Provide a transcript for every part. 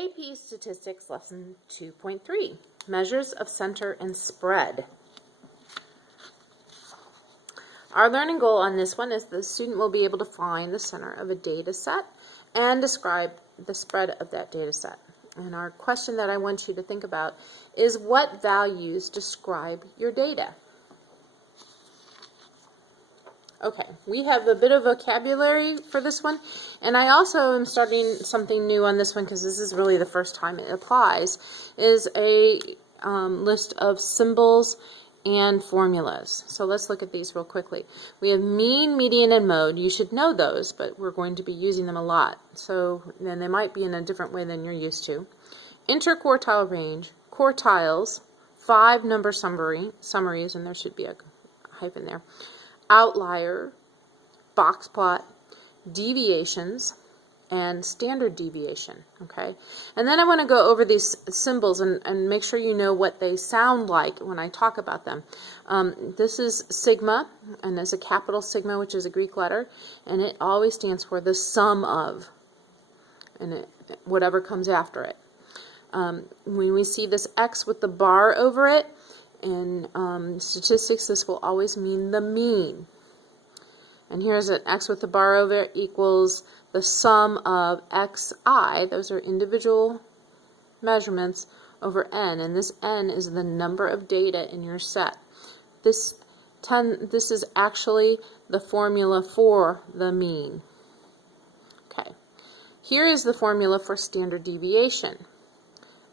AP Statistics Lesson 2.3, Measures of Center and Spread. Our learning goal on this one is the student will be able to find the center of a data set and describe the spread of that data set. And our question that I want you to think about is, what values describe your data? Okay, we have a bit of vocabulary for this one, and I also am starting something new on this one because this is really the first time it applies, is a list of symbols and formulas. So let's look at these real quickly. We have mean, median, and mode. You should know those, but we're going to be using them a lot. So then they might be in a different way than you're used to. Interquartile range, quartiles, 5 number summaries, and there should be a hyphen there. Outlier, box plot, deviations, and standard deviation. Okay, and then I want to go over these symbols and make sure you know what they sound like when I talk about them. This is sigma, and it's a capital sigma, which is a Greek letter, and it always stands for the sum of, and whatever comes after it. When we see this X with the bar over it, in statistics, this will always mean the mean. And here's an X with the bar over it equals the sum of Xi, those are individual measurements, over N. And this N is the number of data in your set. This is actually the formula for the mean. Okay, here is the formula for standard deviation.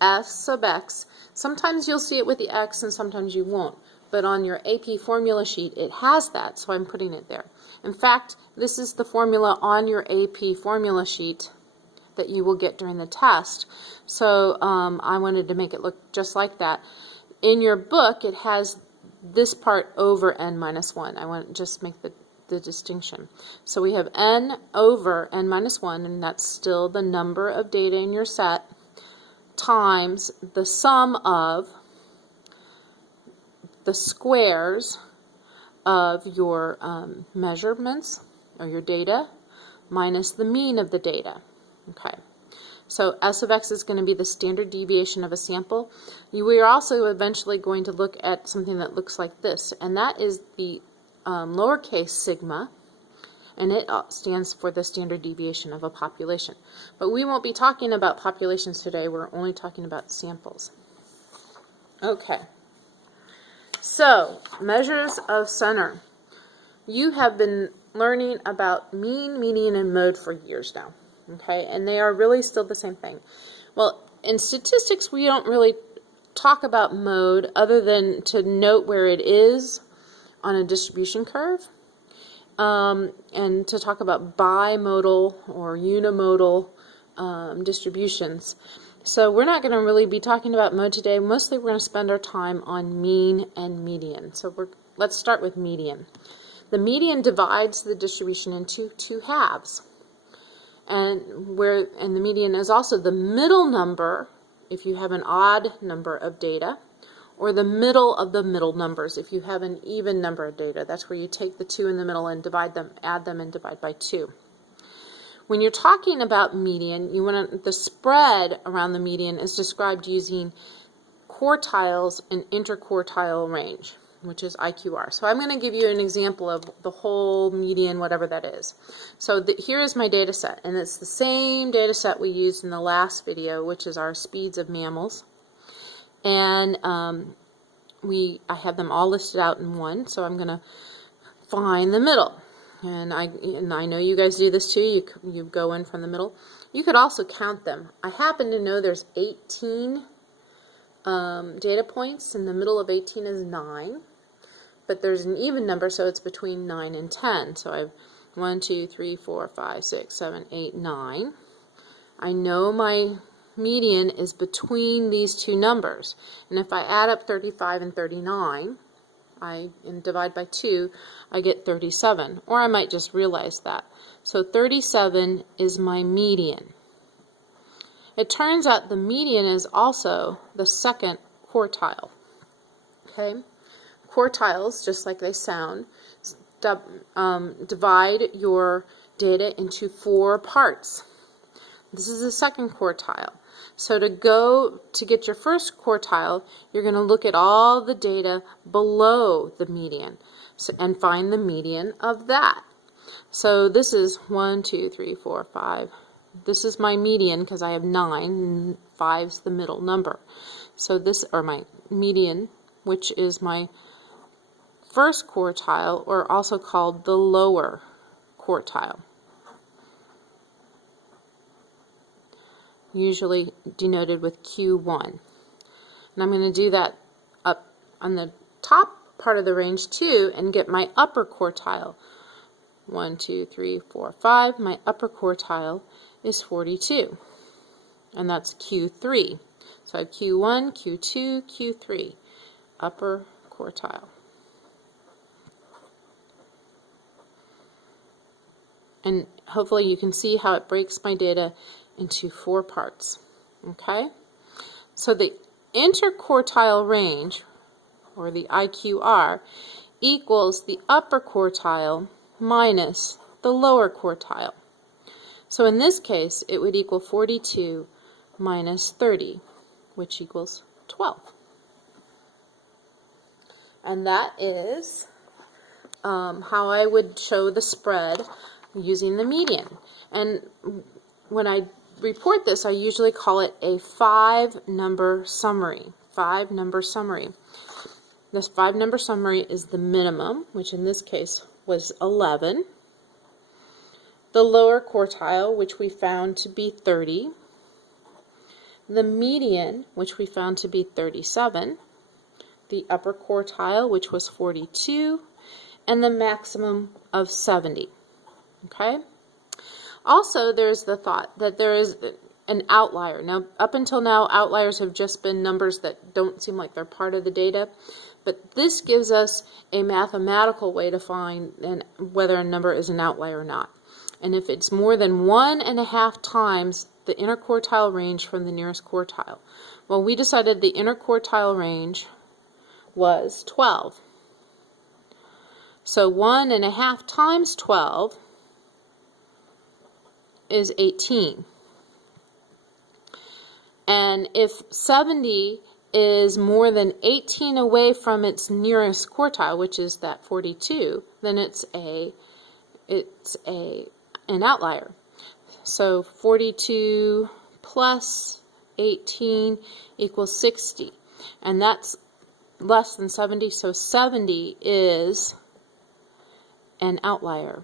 S sub X, sometimes you'll see it with the X and sometimes you won't, but on your AP formula sheet it has that, so I'm putting it there. In fact, this is the formula on your AP formula sheet that you will get during the test, so I wanted to make it look just like that. In your book it has this part over N minus 1. I want to just make the distinction. So we have N over N minus 1, and that's still the number of data in your set, times the sum of the squares of your measurements or your data minus the mean of the data. Okay, so S of X is going to be the standard deviation of a sample. We are also eventually going to look at something that looks like this, and that is the lowercase sigma, and it stands for the standard deviation of a population. But we won't be talking about populations today, we're only talking about samples. Okay, so measures of center. You have been learning about mean, median, and mode for years now, okay, and they are really still the same thing. Well, in statistics we don't really talk about mode other than to note where it is on a distribution curve. And to talk about bimodal or unimodal distributions. So we're not going to really be talking about mode today. Mostly we're going to spend our time on mean and median. So let's start with median. The median divides the distribution into two halves. And the median is also the middle number if you have an odd number of data, or the middle of the middle numbers if you have an even number of data. That's where you take the 2 in the middle and divide them, add them, and divide by 2. When you're talking about median, the spread around the median is described using quartiles and interquartile range, which is IQR. So I'm going to give you an example of the whole median, whatever that is. So here is my data set, and it's the same data set we used in the last video, which is our speeds of mammals. And I have them all listed out in one, so I'm going to find the middle. And I know you guys do this too. You go in from the middle. You could also count them. I happen to know there's 18 data points, and the middle of 18 is 9. But there's an even number, so it's between 9 and 10. So I have 1, 2, 3, 4, 5, 6, 7, 8, 9. I know my median is between these two numbers, and if I add up 35 and 39 and divide by 2, I get 37, or I might just realize that. So 37 is my median. It turns out the median is also the second quartile. Okay, quartiles, just like they sound, divide your data into 4 parts. This is the second quartile. So to get your first quartile, you're going to look at all the data below the median and find the median of that. So this is 1, 2, 3, 4, 5. This is my median because I have 9, and 5's the middle number. So this, or my median, which is my first quartile, or also called the lower quartile, usually denoted with Q1. And I'm going to do that up on the top part of the range too and get my upper quartile. 1, 2, 3, 4, 5. My upper quartile is 42, and that's Q3. So I have Q1, Q2, Q3, upper quartile. And hopefully you can see how it breaks my data into 4 parts. Okay? So the interquartile range, or the IQR, equals the upper quartile minus the lower quartile. So in this case, it would equal 42 minus 30, which equals 12. And that is how I would show the spread using the median. And when I report this, I usually call it a 5-number summary. 5-number summary. This 5-number summary is the minimum, which in this case was 11. The lower quartile, which we found to be 30. The median, which we found to be 37. The upper quartile, which was 42. And the maximum of 70. Okay? Also, there's the thought that there is an outlier. Now, up until now, outliers have just been numbers that don't seem like they're part of the data. But this gives us a mathematical way to find whether a number is an outlier or not. And if it's more than 1.5 times the interquartile range from the nearest quartile. Well, we decided the interquartile range was 12. So 1.5 times 12 is 18. And if 70 is more than 18 away from its nearest quartile, which is that 42, then it's an outlier. So 42 plus 18 equals 60, and that's less than 70, so 70 is an outlier.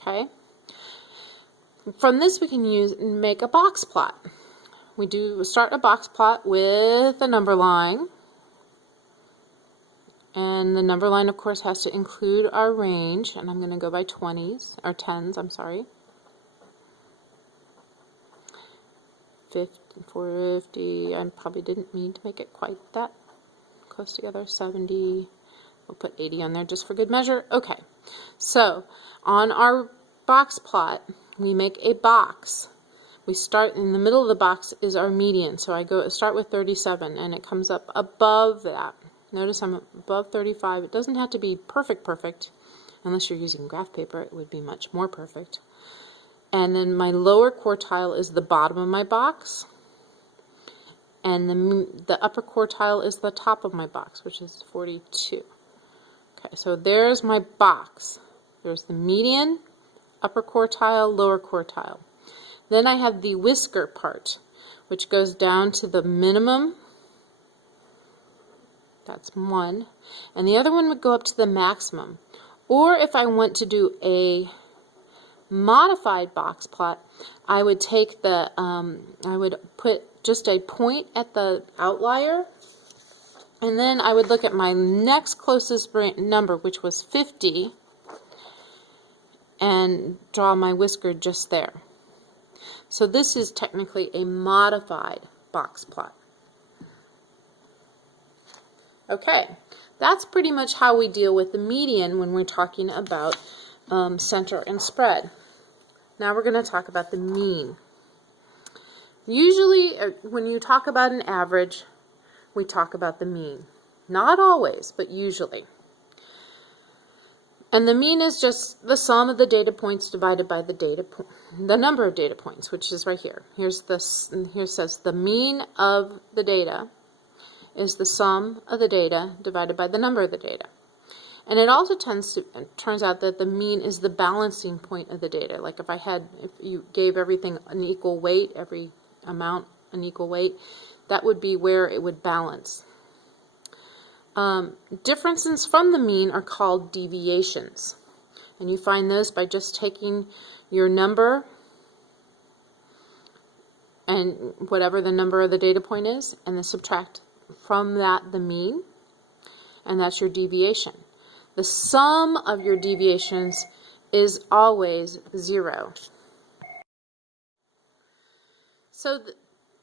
Okay? From this we can make a box plot. We start a box plot with a number line, and the number line of course has to include our range, and I'm going to go by 20s, or 10s, I'm sorry. 50, I probably didn't mean to make it quite that close together. 70, we'll put 80 on there just for good measure. Okay, so on our box plot, we make a box. We start in the middle of the box is our median, so I start with 37, and it comes up above that. Notice I'm above 35. It doesn't have to be perfect, unless you're using graph paper. It would be much more perfect. And then my lower quartile is the bottom of my box, and the upper quartile is the top of my box, which is 42. Okay, so there's my box. There's the median, upper quartile, lower quartile. Then I have the whisker part, which goes down to the minimum. That's 1. And the other one would go up to the maximum. Or if I want to do a modified box plot, I would take I would put just a point at the outlier, and then I would look at my next closest number, which was 50, and draw my whisker just there. So this is technically a modified box plot. Okay, that's pretty much how we deal with the median when we're talking about center and spread. Now we're going to talk about the mean. Usually, when you talk about an average, we talk about the mean. Not always, but usually. And the mean is just the sum of the data points divided by the number of data points, which is right here. Here says the mean of the data is the sum of the data divided by the number of the data. And it also turns out that the mean is the balancing point of the data. Like if you gave everything an equal weight, every amount an equal weight, that would be where it would balance. Differences from the mean are called deviations. And you find those by just taking your number and whatever the number of the data point is, and then subtract from that the mean, and that's your deviation. The sum of your deviations is always 0. So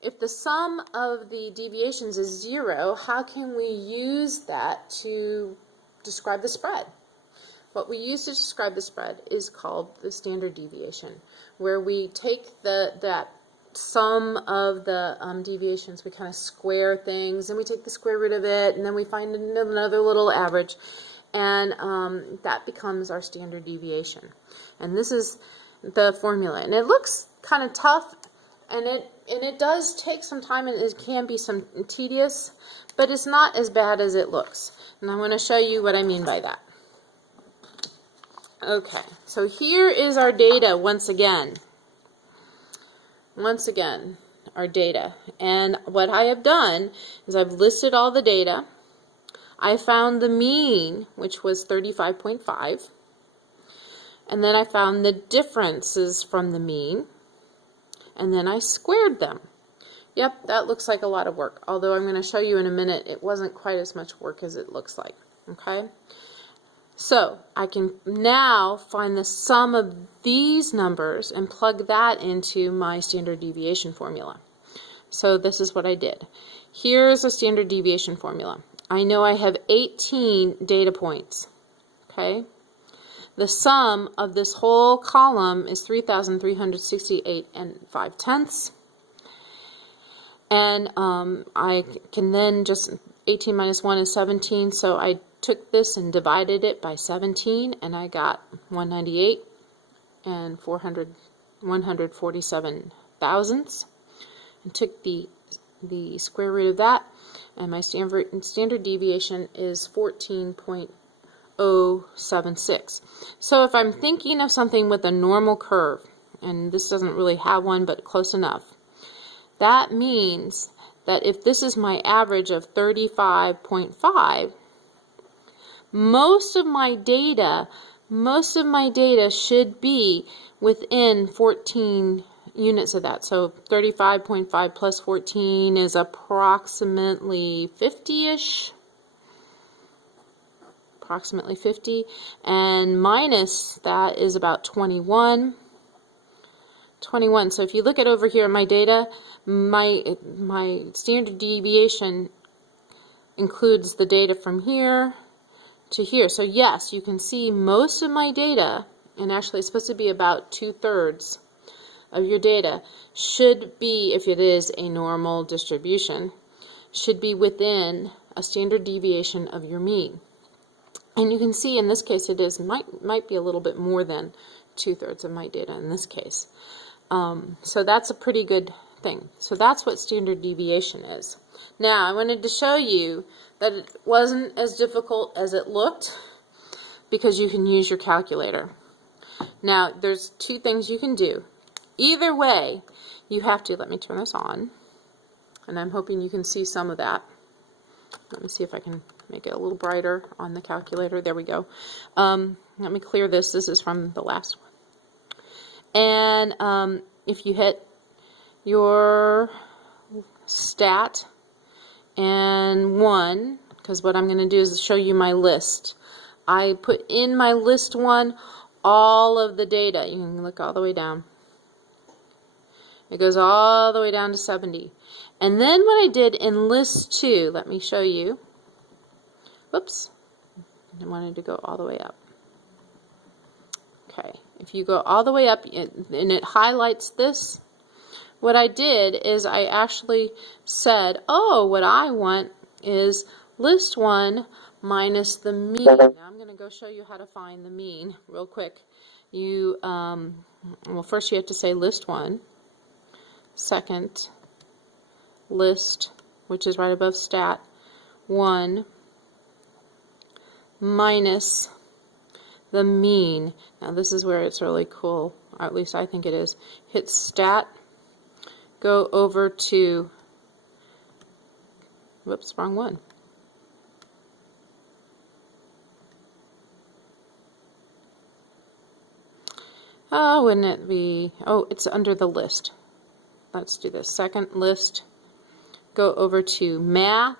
if the sum of the deviations is 0, how can we use that to describe the spread? What we use to describe the spread is called the standard deviation, where we take that sum of the deviations, we kind of square things, and we take the square root of it, and then we find another little average, and that becomes our standard deviation. And this is the formula, and it looks kind of tough, and it does take some time, and it can be some tedious, but it's not as bad as it looks. And I'm going to show you what I mean by that. Okay, so here is our data once again. Once again, our data. And what I have done is I've listed all the data. I found the mean, which was 35.5. And then I found the differences from the mean. And then I squared them. Yep, that looks like a lot of work. Although I'm going to show you in a minute, it wasn't quite as much work as it looks like. Okay? So I can now find the sum of these numbers and plug that into my standard deviation formula. So this is what I did. Here's a standard deviation formula. I know I have 18 data points. Okay? The sum of this whole column is 3,368 and 5/10. And I can then just, 18 minus 1 is 17, so I took this and divided it by 17, and I got 198 and 147 thousandths, and took the square root of that, and my standard deviation is 14.076. So if I'm thinking of something with a normal curve, and this doesn't really have one, but close enough, that means that if this is my average of 35.5, most of my data should be within 14 units of that. So 35.5 plus 14 is approximately 50-ish. Approximately 50. And minus that is about 21. 21. So if you look at over here in my data, my standard deviation includes the data from here to here. So yes, you can see most of my data, and actually it's supposed to be about 2/3 of your data, should be, if it is a normal distribution, should be within a standard deviation of your mean. And you can see in this case it is might be a little bit more than 2/3 of my data in this case. So that's a pretty good thing. So that's what standard deviation is. Now I wanted to show you that it wasn't as difficult as it looked, because you can use your calculator. Now there's two things you can do. Either way, you have to, let me turn this on, and I'm hoping you can see some of that. Let me see if I can make it a little brighter on the calculator. There we go. Let me clear this. This is from the last one. And if you hit your stat and 1, because what I'm going to do is show you my list. I put in my list 1 all of the data. You can look all the way down. It goes all the way down to 70. And then what I did in list 2, let me show you. Whoops. I wanted to go all the way up. Okay. If you go all the way up, and it highlights this, what I did is I actually said, oh, what I want is list 1 minus the mean. Now I'm going to go show you how to find the mean real quick. You, well, first you have to say list 1, second list, which is right above stat 1, minus the mean. Now this is where it's really cool, or at least I think it is. Hit stat, go over to, whoops, wrong one. Oh, wouldn't it be, oh, it's under the list. Let's do this. Second list, go over to math,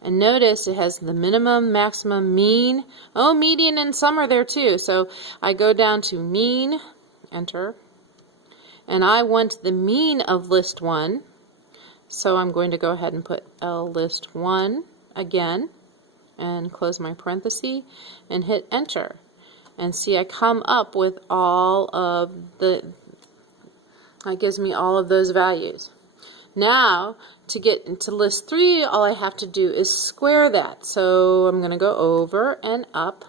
and notice it has the minimum, maximum, mean. Oh, median and sum are there too. So I go down to mean, enter, and I want the mean of list 1. So I'm going to go ahead and put L list 1 again and close my parenthesis and hit enter. And see, I come up with all of the, that gives me all of those values. Now, to get into list 3, all I have to do is square that. So I'm going to go over and up.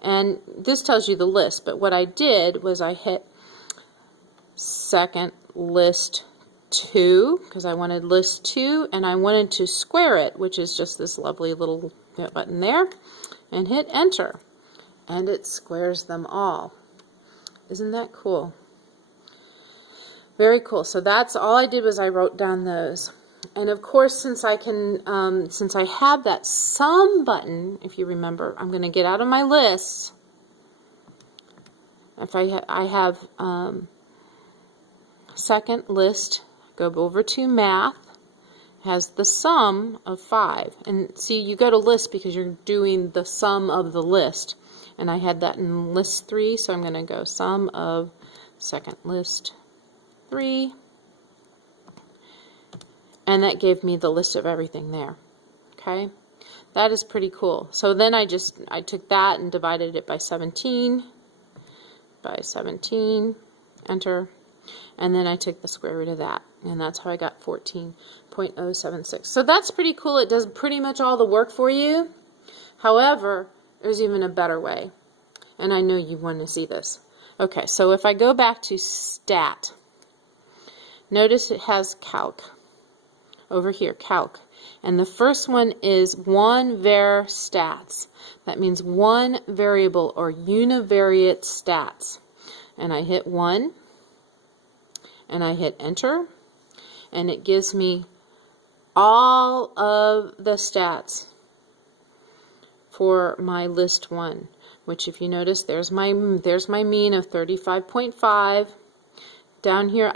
And this tells you the list, but what I did was I hit second list 2, because I wanted list 2, and I wanted to square it, which is just this lovely little button there, and hit enter. And it squares them all. Isn't that cool? Very cool. So that's all I did was I wrote down those. And of course, since I can, since I have that sum button, if you remember, I'm going to get out of my list. If I have second list, go over to math, has the sum of 5. And see, you go to list because you're doing the sum of the list. And I had that in list 3, so I'm going to go sum of second list 3, and that gave me the list of everything there. Okay, that is pretty cool. So then I took that and divided it by 17, enter, and then I took the square root of that, and that's how I got 14.076. So that's pretty cool. It does pretty much all the work for you. However, there's even a better way, and I know you want to see this. Okay, so if I go back to stat, notice it has calc over here, calc, and the first one is one var stats. That means one variable or univariate stats. And I hit 1 and I hit enter, and it gives me all of the stats for my list 1, which if you notice, there's my mean of 35.5. Down here,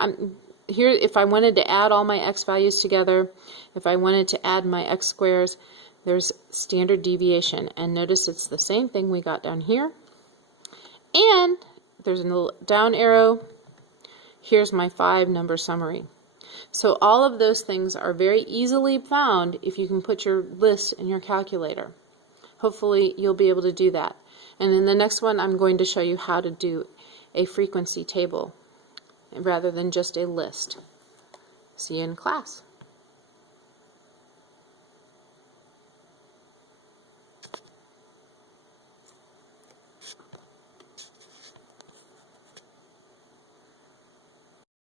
here, if I wanted to add all my x values together, if I wanted to add my x squares, there's standard deviation. And notice it's the same thing we got down here. And there's a little down arrow. Here's my 5-number summary. So all of those things are very easily found if you can put your list in your calculator. Hopefully you'll be able to do that. And in the next one, I'm going to show you how to do a frequency table rather than just a list. See you in class.